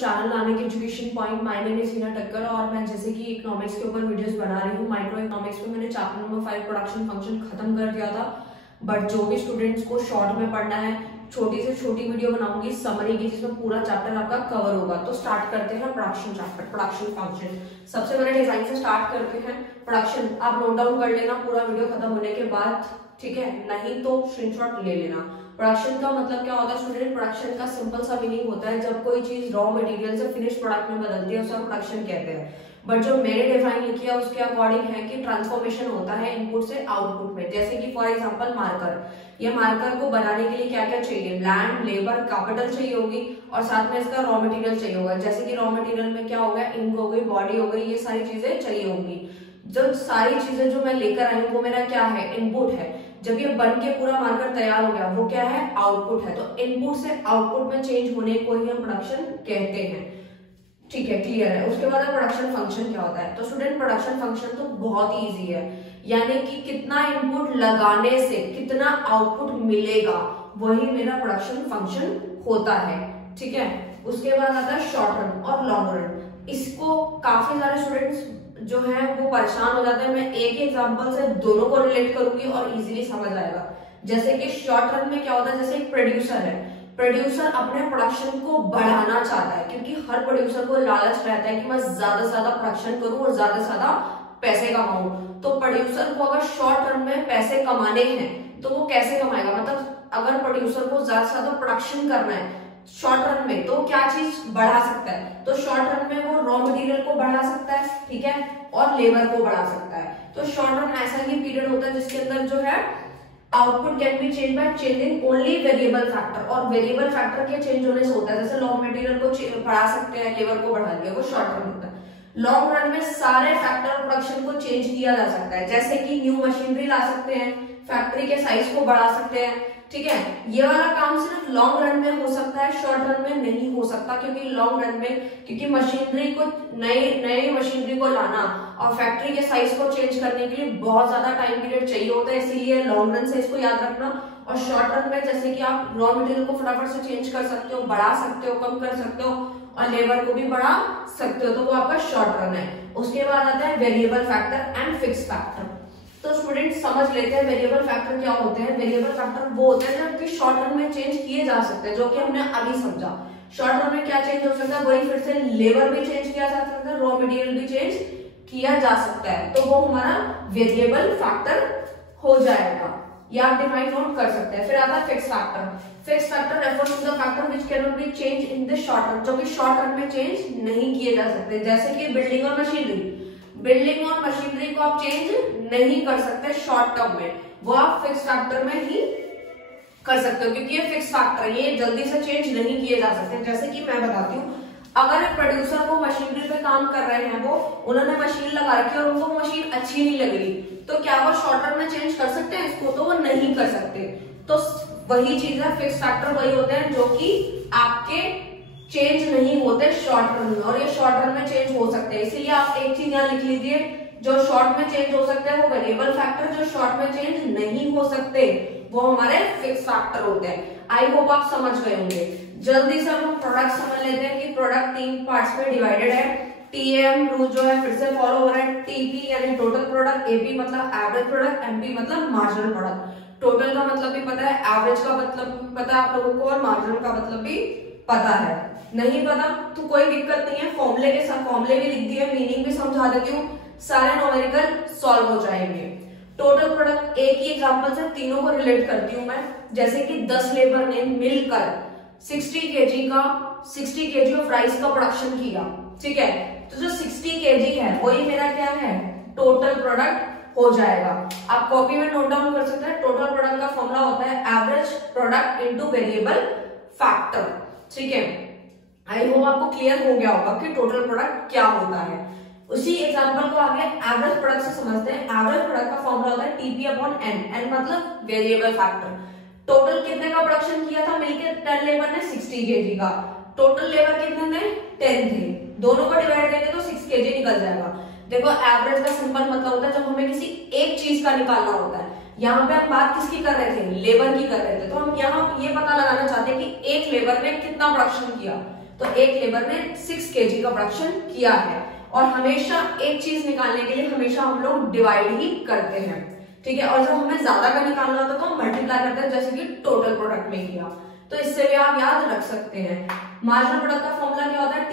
Channel Nanak education point. My name is Hina टक्कर और मैं जैसे कि इकोनॉमिक्स के ऊपर वीडियोस बना रही हूँ। माइक्रो इकोनॉमिक्स में मैंने चैप्टर नंबर 5 प्रोडक्शन फंक्शन खत्म कर दिया था, बट जो भी स्टूडेंट्स को शॉर्ट में पढ़ना है छोटी से छोटी वीडियो बनाऊंगी समरी की, जिसमें पूरा चैप्टर आपका कवर होगा। तो स्टार्ट करते हैं प्रोडक्शन चैप्टर, प्रोडक्शन फंक्शन। सबसे पहले डिजाइन से स्टार्ट करते हैं। प्रोडक्शन आप नोट डाउन कर लेना पूरा वीडियो खत्म होने के बाद, ठीक है? नहीं तो स्क्रीनशॉट ले लेना। प्रोडक्शन का मतलब क्या होता है स्टूडेंट? प्रोडक्शन का सिंपल सा मीनिंग होता है जब कोई चीज रॉ मटेरियल से फिनिश प्रोडक्ट में बदलती है, उसे हम प्रोडक्शन कहते हैं। बट जो मैंने डिफाइन लिखी है उसके अकॉर्डिंग है कि ट्रांसफॉर्मेशन होता है इनपुट से आउटपुट में। जैसे कि फॉर एग्जांपल मार्कर, ये मार्कर को बनाने के लिए क्या क्या चाहिए? लैंड, लेबर, कैपिटल चाहिए होगी और साथ में इसका रॉ मटेरियल चाहिए होगा। जैसे कि रॉ मटेरियल में क्या हो गया? इंक हो गई, बॉडी हो गई, ये सारी चीजें चाहिए होंगी। जो सारी चीजें जो मैं लेकर आई हूँ वो मेरा क्या है? इनपुट है। जब ये बन के पूरा मार्कर तैयार हो गया वो क्या है? आउटपुट है। तो इनपुट से आउटपुट में चेंज होने को ही हम प्रोडक्शन कहते हैं। ठीक है, क्लियर है? उसके बाद प्रोडक्शन फंक्शन क्या होता है? तो स्टूडेंट प्रोडक्शन फंक्शन तो बहुत ही इजी है, यानी कि कितना इनपुट लगाने से कितना आउटपुट मिलेगा वही मेरा प्रोडक्शन फंक्शन होता है। ठीक है, उसके बाद आता है शॉर्ट रन और लॉन्ग रन। इसको काफी सारे स्टूडेंट्स जो है वो परेशान हो जाते हैं। मैं एक एग्जांपल से दोनों को रिलेट करूंगी और इजीली समझ आएगा। जैसे कि शॉर्ट रन में क्या होता है? जैसे एक प्रोड्यूसर है, प्रोड्यूसर अपने प्रोडक्शन को बढ़ाना चाहता है, क्योंकि हर प्रोड्यूसर को लालच रहता है कि मैं ज्यादा से ज्यादा प्रोडक्शन करूं और ज्यादा से ज्यादा पैसे कमाऊं। तो प्रोड्यूसर को अगर शॉर्ट रन में पैसे कमाने हैं तो वो कैसे कमाएगा? मतलब अगर प्रोड्यूसर को ज्यादा से ज्यादा प्रोडक्शन करना है शॉर्ट रन में तो क्या चीज बढ़ा सकता है? तो शॉर्ट रन में वो रॉ मटेरियल को बढ़ा सकता है, ठीक है, और लेबर को बढ़ा सकता है। तो शॉर्ट रन ऐसा ही पीरियड होता है जिसके अंदर जो है output can be change by changing only variable factor, और वेरिएबल फैक्टर के चेंज होने से होता है। जैसे रॉ मटेरियल को बढ़ा सकते हैं, लेबर को बढ़ा दिया, वो शॉर्ट रन होता है। लॉन्ग रन में सारे फैक्टर प्रोडक्शन को चेंज किया जा सकता है। जैसे कि न्यू मशीनरी ला सकते हैं, फैक्ट्री के साइज को बढ़ा सकते हैं, ठीक है। ये वाला काम सिर्फ लॉन्ग रन में हो सकता है, शॉर्ट रन में नहीं हो सकता। क्योंकि लॉन्ग रन में क्योंकि मशीनरी को नई मशीनरी को लाना और फैक्ट्री के साइज को चेंज करने के लिए बहुत ज्यादा टाइम पीरियड चाहिए होता है, इसीलिए लॉन्ग रन से इसको याद रखना। और शॉर्ट रन में जैसे कि आप रॉ मटेरियल को फटाफट से चेंज कर सकते हो, बढ़ा सकते हो, कम कर सकते हो और लेबर को भी बढ़ा सकते हो, तो वो आपका शॉर्ट रन है। उसके बाद आता है variable factor and fix factor. तो स्टूडेंट समझ लेते हैं वेरिएबल फैक्टर क्या होते हैं। वेरिएबल फैक्टर वो होते हैं जो कि शॉर्ट रन में चेंज किए जा सकते हैं, जो कि हमने अभी समझा। शॉर्ट रन में क्या चेंज हो सकता है? वही फिर से लेबर भी चेंज किया जा सकता है, रॉ मटेरियल भी चेंज किया जा सकता है, तो वो हमारा वेरिएबल फैक्टर हो जाएगा। या आप डिफाइन नोट कर सकते हैं। फिर आता है fix factor. Fix factor refers to the factor which can not be change in the short run, जो कि शॉर्ट रन में चेंज नहीं किए जा सकते। जैसे कि बिल्डिंग और मशीनरी, बिल्डिंग और मशीनरी को आप चेंज नहीं कर सकते शॉर्ट टर्म में, वो आप फिक्स फैक्टर में ही कर सकते हो, क्योंकि ये फिक्स फैक्टर है, ये जल्दी से चेंज नहीं किए जा सकते। जैसे कि मैं बताती हूँ, अगर एक प्रोड्यूसर को मशीनरी पे काम कर रहे हैं, वो उन्होंने मशीन लगा रखी है और उनको मशीन अच्छी नहीं लग रही, तो क्या वो शॉर्ट टर्म में चेंज कर सकते हैं इसको? तो वो नहीं कर सकते। तो वही चीज है, फिक्स फैक्टर वही होते हैं जो कि आपके चेंज नहीं होते शॉर्ट रन में, और ये शॉर्ट रन में चेंज हो सकते हैं। इसीलिए आप एक चीज यहाँ लिख लीजिए, जो शॉर्ट में चेंज हो सकते हैं वो वेरिएबल फैक्टर, जो शॉर्ट में चेंज नहीं हो सकते वो हमारे फिक्स फैक्टर होते हैं। आई होप आप समझ गए होंगे। जल्दी से हम प्रोडक्ट समझ लेते हैं कि प्रोडक्ट 3 पार्ट्स में डिवाइडेड है। टीएम रूल जो है फिर से फॉलो हो रहा है। टीपी यानी टोटल प्रोडक्ट, एपी मतलब एवरेज प्रोडक्ट, एमपी मतलब मार्जिनल प्रोडक्ट। टोटल का मतलब भी पता है, एवरेज का मतलब पता है आप लोगों को, और मार्जिनल का मतलब भी पता है। नहीं पता तो कोई दिक्कत नहीं है, फॉर्मूले के साथ फॉर्मूले भी लिख दिए, मीनिंग भी समझा देती हूँ, सारे न्यूमेरिकल सॉल्व हो जाएंगे। टोटल प्रोडक्ट एक ही एग्जांपल से तीनों को रिलेट करती हूँ मैं। जैसे कि 10 लेबर ने मिलकर 60 केजी ऑफ राइस का प्रोडक्शन किया, ठीक है। तो जो 60 केजी है वही मेरा क्या है? टोटल प्रोडक्ट हो जाएगा। आप कॉपी में नोट डाउन कर सकते हैं। टोटल प्रोडक्ट का फॉर्मूला होता है average product into variable factor, ठीक है। आई होप आपको क्लियर हो गया होगा कि टोटल प्रोडक्ट क्या होता है। उसी एग्जांपल को आगे एवरेज प्रोडक्ट से समझते हैं। एवरेज प्रोडक्ट का फॉर्मूला होता है टीपी अपॉन एन, एन मतलब वेरिएबल फैक्टर। टोटल कितने का प्रोडक्शन किया था मिलके? 10 लेबर ने 60 केजी का। टोटल लेबर कितने थे? 10 थे। दोनों को डिवाइड देंगे तो 6 केजी निकल जाएगा। देखो एवरेज का सिंपल मतलब होता है जब हमें किसी एक चीज का निकालना होता है। यहाँ पे हम बात किसकी कर रहे थे? लेबर की कर रहे थे। तो हम यहाँ ये पता लगाना चाहते हैं कि एक लेबर ने कितना प्रोडक्शन किया। तो एक लेबर ने 6 kg का प्रोडक्शन किया है। और हमेशा एक चीज निकालने के लिए हमेशा हम लोग डिवाइड ही करते हैं, ठीक है। और जब हमें ज्यादा का निकालना होता है तो हम मल्टीप्लाई करते हैं, जैसे कि टोटल प्रोडक्ट में किया। तो इससे भी आप याद रख सकते हैं। मार्जिनल प्रोडक्ट का फॉर्मूला क्या होता है,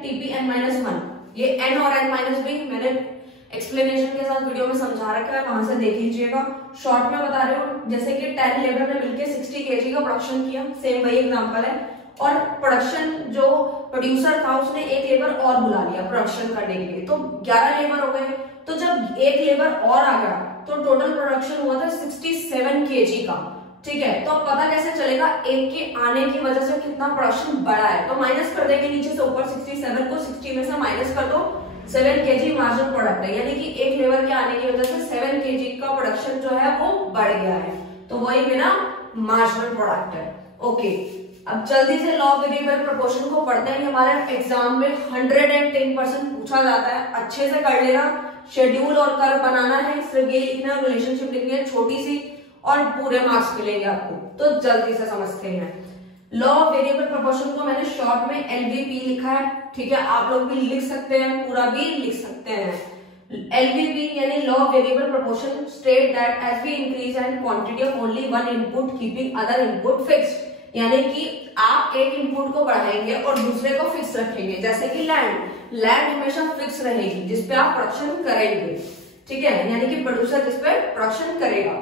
टीपीएन -1। ये एन और एन माइनस बी मैंने एक्सप्लेनेशन के साथ वीडियो में समझा रखा है, वहां से देख लीजिएगा। शॉर्ट में बता रहे हो, जैसे कि 10 लेबर ने मिलकर 60 kg का प्रोडक्शन किया, सेम वही एग्जांपल है। और प्रोडक्शन जो प्रोड्यूसर था उसने एक लेबर और बुला लिया प्रोडक्शन करने के लिए, तो 11 लेबर हो गए। तो जब एक लेबर और आ गया तो टोटल प्रोडक्शन हुआ था 67 kg का, ठीक है। तो अब पता कैसे चलेगा, एक के आने की वजह से कितना प्रोडक्शन बढ़ा है। तो माइनस कर देंगे नीचे से ऊपर, 67 को 60 में से माइनस कर दो, 7 kg मार्जिनल प्रोडक्ट है, यानी कि एक लेबर के आने की वजह से 7 kg का प्रोडक्शन जो है वो बढ़ गया है। तो वही मेरा मार्जिनल प्रोडक्ट है। ओके, अब जल्दी से लॉ ऑफ वेरिएबल प्रोपोर्शन को पढ़ते हैं। हमारे एग्जाम में 110% पूछा जाता है, अच्छे से कर लेना। शेड्यूल और कर्व बनाना है, सिर्फ ये लिखना, रिलेशनशिप लिखनी है छोटी सी, और पूरे मार्क्स मिलेंगे आपको। तो जल्दी से समझते हैं। लॉ ऑफ वेरिएबल प्रोपोर्शन को मैंने शॉर्ट में LVP लिखा है, ठीक है। आप लोग भी लिख सकते हैं, पूरा भी लिख सकते हैं। LVP यानी law of variable proportion state that as we increase and quantity of only one input keeping other input fixed, यानी कि आप एक इनपुट को बढ़ाएंगे और दूसरे को फिक्स रखेंगे। जैसे कि लैंड हमेशा फिक्स रहेगी जिसपे आप प्रोडक्शन करेंगे, ठीक है, यानी कि प्रोड्यूसर जिसपे प्रोडक्शन करेगा।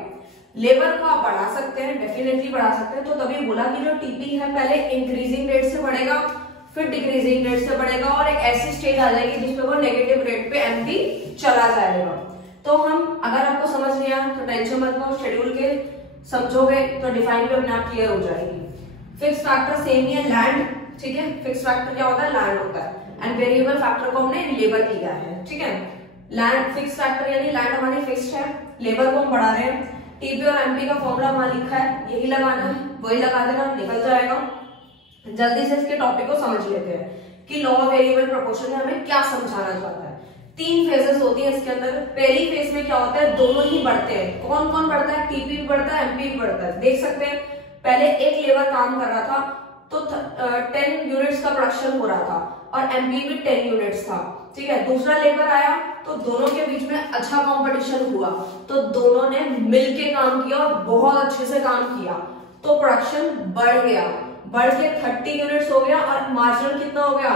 लेबर को आप बढ़ा सकते हैं, डेफिनेटली बढ़ा सकते हैं। तो तभी बोला कि जो टीपी है पहले इंक्रीजिंग रेट से बढ़ेगा, फिर डिक्रीजिंग रेट से बढ़ेगा, और एक ऐसी स्टेज आ जाएगी जिसपे वो नेगेटिव रेट पे एमपी चला जाएगा। तो हम, अगर आपको समझ नहीं आया तो टेंशन मत लो, शेड्यूल के समझोगे तो डिफाइन भी अपने आप क्लियर हो जाएगी। फिक्स फैक्टर सेम ही है, लैंड, ठीक है। फिक्स फैक्टर क्या होता है, लैंड होता है, एंड वेरिएबल फैक्टर को हमने लेबर लिया है, ठीक है। लैंड फिक्स फैक्टर यानी लैंड हमारी फिक्स्ड है, लेबर को हम बढ़ा रहे हैं। टीपी और एमपी का फॉर्मूला वहां लिखा है, यही लगाना है, वही लगा देना, निकल जाएगा। जल्दी से इसके टॉपिक को समझ लेते हैं कि लॉ ऑफ वेरिएबल प्रोपोर्शन में हमें क्या समझाना चाहता है। 3 फेजेस होती है इसके अंदर। पहली फेज में क्या होता है, दोनों ही बढ़ते हैं। कौन कौन बढ़ता है, टीपी भी बढ़ता है, एमपी भी बढ़ता है। देख सकते हैं, पहले एक लेबर काम कर रहा था तो 10 यूनिट्स का प्रोडक्शन हो रहा था, और एमपी भी 10 यूनिट्स था, ठीक है। दूसरा लेबर आया तो दोनों के बीच में अच्छा कंपटीशन हुआ, तो दोनों ने मिलके काम किया और बहुत अच्छे से काम किया, तो प्रोडक्शन बढ़ गया, बढ़ के 30 यूनिट्स हो गया, और मार्जिनल कितना हो गया,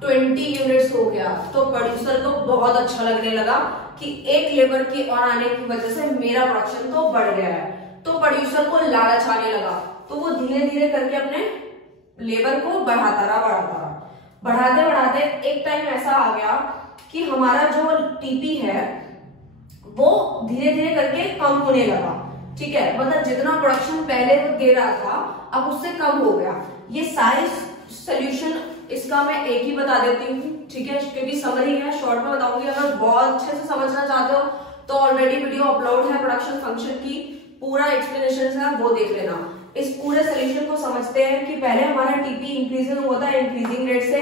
20 यूनिट्स हो गया। तो प्रोड्यूसर को बहुत अच्छा लगने लगा कि एक लेबर के और आने की वजह से मेरा प्रोडक्शन तो बढ़ गया है। तो प्रोड्यूसर को लालच आने लगा, तो वो धीरे धीरे करके अपने लेबर को बढ़ाता रहा। बढ़ाते बढ़ाते एक टाइम ऐसा आ गया कि हमारा जो टीपी है वो धीरे धीरे करके कम होने लगा, ठीक है। मतलब जितना प्रोडक्शन पहले वो दे रहा था अब उससे कम हो गया। ये सारे सोल्यूशन इसका मैं एक ही बता देती हूँ, ठीक है, क्योंकि समरी है, शॉर्ट में बताऊंगी। अगर बहुत अच्छे से समझना चाहते हो तो ऑलरेडी वीडियो अपलोड है प्रोडक्शन फंक्शन की, पूरा एक्सप्लेनेशन है, वो देख लेना। इस पूरे सोल्यूशन को समझते हैं कि पहले हमारा टीपी इंक्रीजिंग होता है इंक्रीजिंग रेट से,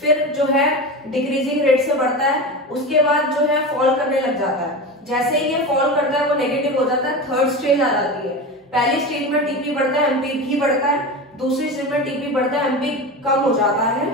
फिर जो है डिक्रीजिंग रेट से बढ़ता है, उसके बाद जो है फॉल करने लग जाता है। जैसे ही ये फॉल करता है वो नेगेटिव हो जाता है, थर्ड स्टेज आ जाती है। पहली स्टेज में टीपी बढ़ता है, एमपी भी बढ़ता है, दूसरी स्टेज में टीपी बढ़ता है, एमपी कम हो जाता है।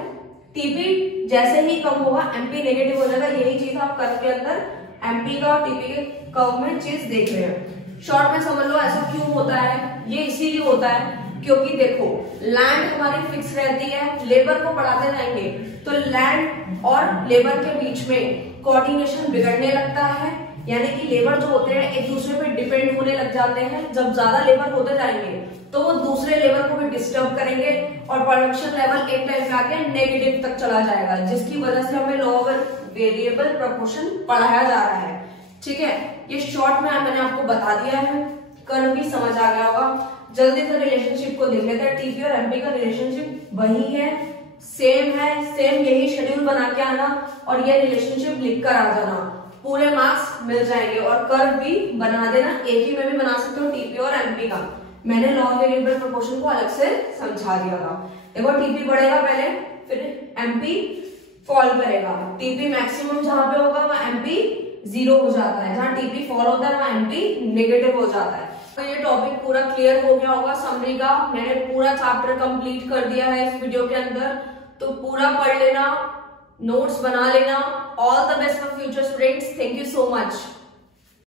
टीपी जैसे ही कम होगा एमपी नेगेटिव हो जाएगा। यही चीज आप कर्व के अंदर एमपी का और टीपी के कर्व में चीज देख रहे हैं। शॉर्ट में समझ लो ऐसा क्यों होता है, ये इसीलिए होता है क्योंकि देखो लैंड हमारी फिक्स रहती है, लेबर को बढ़ाते जाएंगे तो लैंड और लेबर के बीच में कोऑर्डिनेशन बिगड़ने लगता है, यानी कि लेबर जो होते हैं एक दूसरे पे डिपेंड होने लग जाते हैं। जब ज्यादा लेबर होते जाएंगे तो वो दूसरे लेबर को भी डिस्टर्ब करेंगे और प्रोडक्शन लेवल एक टाइम पे आके नेगेटिव तक चला जाएगा, जिसकी वजह से हमें लॉ ऑफ वेरिएबल प्रोपोर्शन पढ़ाया जा रहा है, ठीक है। ये शॉर्ट में मैंने आपको बता दिया है, कर्व भी समझ आ गया होगा। जल्दी से रिलेशनशिप को देख लेते हैं। टीपी और एमपी का रिलेशनशिप वही है, सेम है, सेम यही शेड्यूल बना के आना और ये रिलेशनशिप लिखकर आ जाना, पूरे मार्क्स मिल जाएंगे। और कर्व भी बना देना, एक ही में भी बना सकते हो टीपी और एमपी का। मैंने लॉ ऑफ वेरिएबल प्रोपोर्शन को अलग से समझा दिया था। देखो टीपी बढ़ेगा पहले, फिर एमपी फॉल करेगा। टीपी मैक्सिमम जहां पे होगा वहां एमपी 0 हो जाता है, जहां टीपी फॉल होता है वहां एमपी नेगेटिव हो जाता है। तो ये टॉपिक पूरा क्लियर हो गया होगा समरी का। मैंने पूरा चैप्टर कंप्लीट कर दिया है इस वीडियो के अंदर। तो पूरा पढ़ लेना, नोट्स बना लेना। All the best for future students. Thank you so much.